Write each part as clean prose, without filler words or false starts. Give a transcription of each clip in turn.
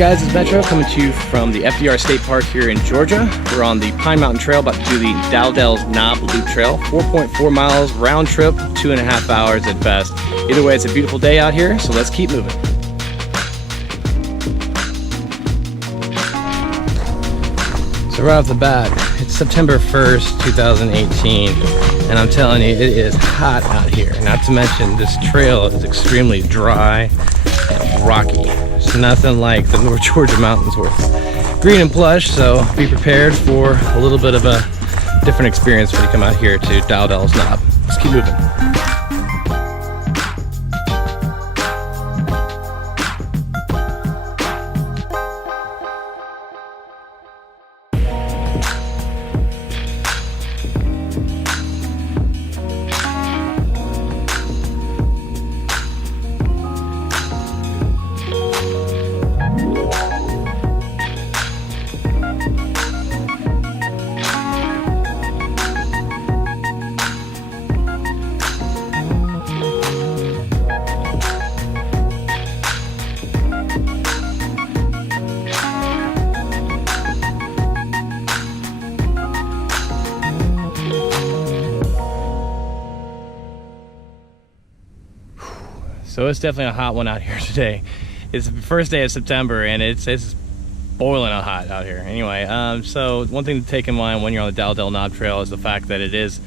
guys, it's Metro coming to you from the FDR State Park here in Georgia. We're on the Pine Mountain Trail, about to do the Dowdells Knob Loop Trail. 4.4 miles round trip, 2.5 hours at best. Either way, it's a beautiful day out here, so let's keep moving. So right off the bat, it's September 1st, 2018, and I'm telling you, it is hot out here. Not to mention, this trail is extremely dry and rocky. It's nothing like the North Georgia mountains where it's green and plush, so be prepared for a little bit of a different experience when you come out here to Dowdells Knob. Let's keep moving. So it's definitely a hot one out here today. It's the first day of September and it's boiling hot out here. Anyway, so one thing to take in mind when you're on the Dowdells Knob Trail is the fact that it is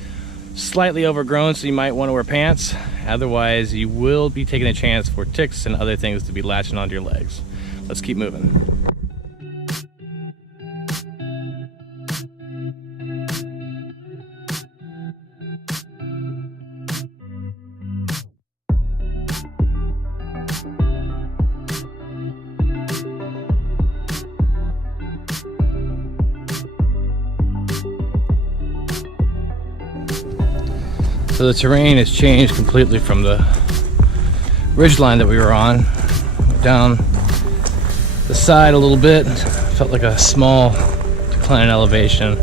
slightly overgrown, so you might want to wear pants. Otherwise, you will be taking a chance for ticks and other things to be latching onto your legs. Let's keep moving. So the terrain has changed completely from the ridgeline that we were on. Down the side a little bit, felt like a small decline in elevation,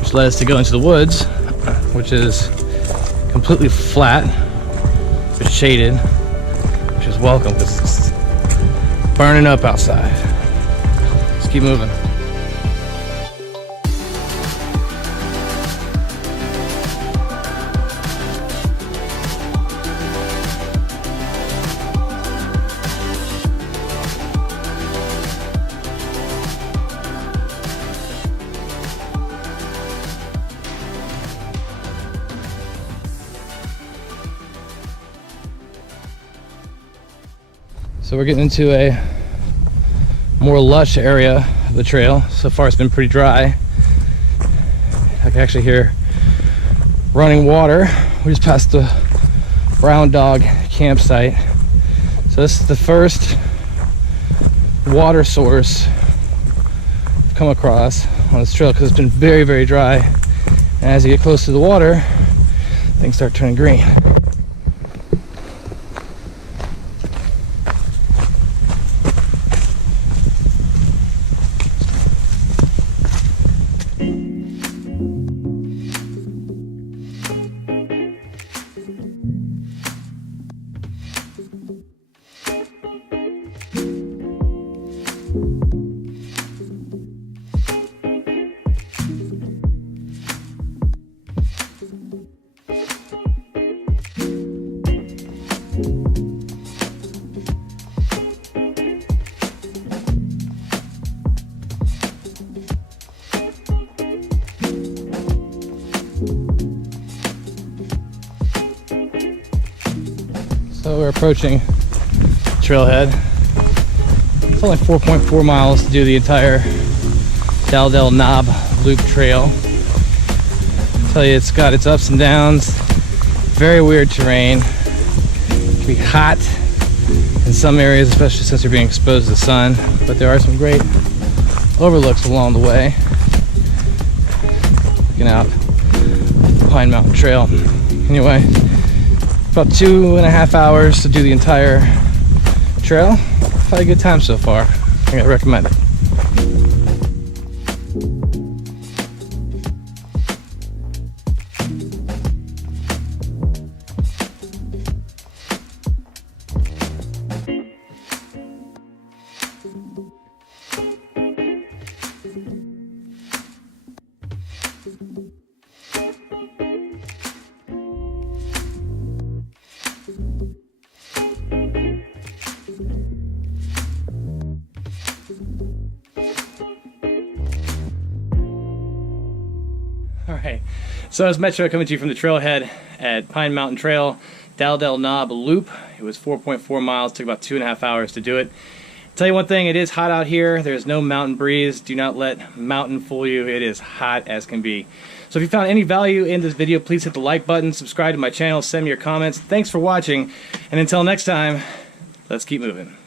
which led us to go into the woods, which is completely flat, but shaded, which is welcome because it's burning up outside. Let's keep moving. So we're getting into a more lush area of the trail. So far it's been pretty dry. I can actually hear running water. We just passed the Brown Dog campsite. So this is the first water source I've come across on this trail because it's been very, very dry. And as you get close to the water, things start turning green. So we're approaching trailhead. It's only 4.4 miles to do the entire Dowdells Knob Loop Trail. I tell you, it's got its ups and downs. Very weird terrain. It can be hot in some areas, especially since you're being exposed to the sun. But there are some great overlooks along the way. Looking out Pine Mountain Trail. Anyway, about 2.5 hours to do the entire trail. Had a good time so far. I gotta recommend it. Alright, so it's Metro coming to you from the trailhead at Pine Mountain Trail, Dowdell Knob Loop. It was 4.4 miles, took about 2.5 hours to do it. Tell you one thing, it is hot out here. There's no mountain breeze. Do not let mountain fool you. It is hot as can be. So if you found any value in this video, please hit the like button, subscribe to my channel, send me your comments. Thanks for watching, and until next time, let's keep moving.